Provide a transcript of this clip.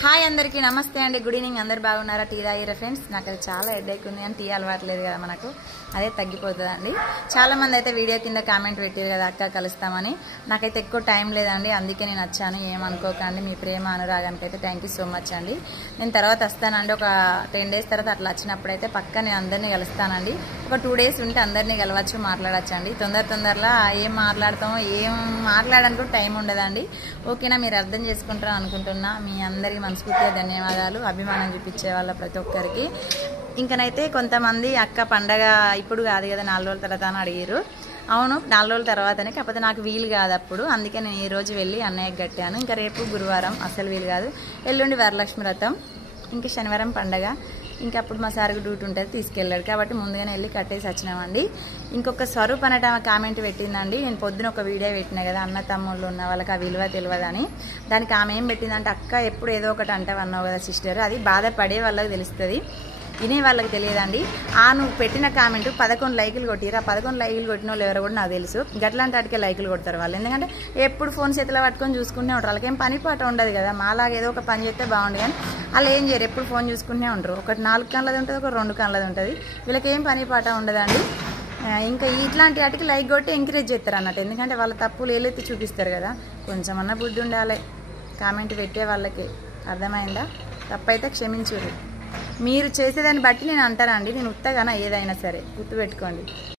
Hi అందరికీ నమస్తే అండి. Good evening. అందరు బాగున్నారా? టీ తాగిరా ఫ్రెండ్స్? నాకు అది చాలా హెడేక్ ఉంది అని టీ అలవాట్లేదు కదా మనకు, అదే తగ్గిపోతుందండి. చాలామంది అయితే వీడియో కింద కామెంట్ పెట్టారు కదా అక్క కలుస్తామని. నాకైతే ఎక్కువ టైం లేదండి, అందుకే నేను వచ్చాను. ఏమనుకోకండి, మీ ప్రేమ అనురాగానికి అయితే థ్యాంక్ యూ సో మచ్ అండి. నేను తర్వాత వస్తానండి, ఒక 10 days తర్వాత అట్లా వచ్చినప్పుడైతే పక్కా నేను అందరినీ కలుస్తానండి. ఒక 2 days ఉంటే అందరినీ కలవచ్చు, మాట్లాడచ్చు అండి. తొందరలో ఏం మాట్లాడతామో ఏం మాట్లాడడానికి టైం ఉండదండి. ఓకేనా? మీరు అర్థం చేసుకుంటారని అనుకుంటున్నా. మీ అందరికీ మనస్ఫూర్తిగా ధన్యవాదాలు, అభిమానం చూపించే వాళ్ళ ప్రతి ఒక్కరికి. ఇంకనైతే కొంతమంది అక్క పండగ ఇప్పుడు కాదు కదా 4 రోజుల తర్వాత అని అడిగారు. అవును, 4 రోజుల తర్వాతనే, కాకపోతే నాకు వీలు కాదు అప్పుడు, అందుకే నేను ఈ రోజు వెళ్ళి అన్నయ్యకి కట్టాను. ఇంకా రేపు గురువారం అసలు వీలు కాదు, ఎల్లుండి వరలక్ష్మి వ్రతం, ఇంకా శనివారం పండగ. ఇంకా అప్పుడు మా సార్కి డ్యూటీ ఉంటుంది, తీసుకెళ్ళాడు. కాబట్టి ముందుగానే వెళ్ళి కట్టేసి వచ్చినామండి. ఇంకొక స్వరూప్ అనేట కామెంట్ పెట్టిందండి. నేను పొద్దున ఒక వీడియో పెట్టినా కదా, అన్న తమ్ముళ్ళు ఉన్న వాళ్ళకి ఆ విలువ తెలియదని. దానికి ఆమె ఏం పెట్టిందంటే, అక్క ఎప్పుడు ఏదో ఒకటి అంటావన్నావు కదా సిస్టర్, అది బాధపడే వాళ్ళకి తెలుస్తుంది, వినే వాళ్ళకి తెలియదండి. నువ్వు పెట్టిన కామెంట్ 11 లైకులు కొట్టిరు. ఆ 11 లైకులు కొట్టిన వాళ్ళు ఎవరో కూడా నాకు తెలుసు. గట్లాంటి వాటికే లైకులు కొడతారు వాళ్ళు. ఎందుకంటే ఎప్పుడు ఫోన్ చేతిలో పట్టుకొని చూసుకుంటూనే ఉంటారు. వాళ్ళకి ఏం పని పాట ఉండదు కదా, మాలాగా ఏదో ఒక పని చేస్తే బాగుండు. కానీ వాళ్ళు ఏం చేయరు, ఎప్పుడు ఫోన్ చూసుకుంటూనే ఉంటారు. ఒకటి 4 కళ్ళది ఉంటుంది, ఒక 2 కళ్ళది ఉంటుంది. వీళ్ళకి ఏం పని పాట ఉండదండి. ఇంకా ఇట్లాంటి వాటికి లైక్ కొట్టి ఎంకరేజ్ చేస్తారు అన్నట్టు. ఎందుకంటే వాళ్ళ తప్పులు ఏలెత్తి చూపిస్తారు కదా, కొంచెమన్నా బుద్ధి ఉండాలి కామెంట్ పెట్టే వాళ్ళకి. అర్థమైందా? తప్పైతే క్షమించురు. మీరు చేసేదాన్ని బట్టి నేను అంటానండి, నేను ఉత్తగానా ఏదైనా సరే గుర్తుపెట్టుకోండి.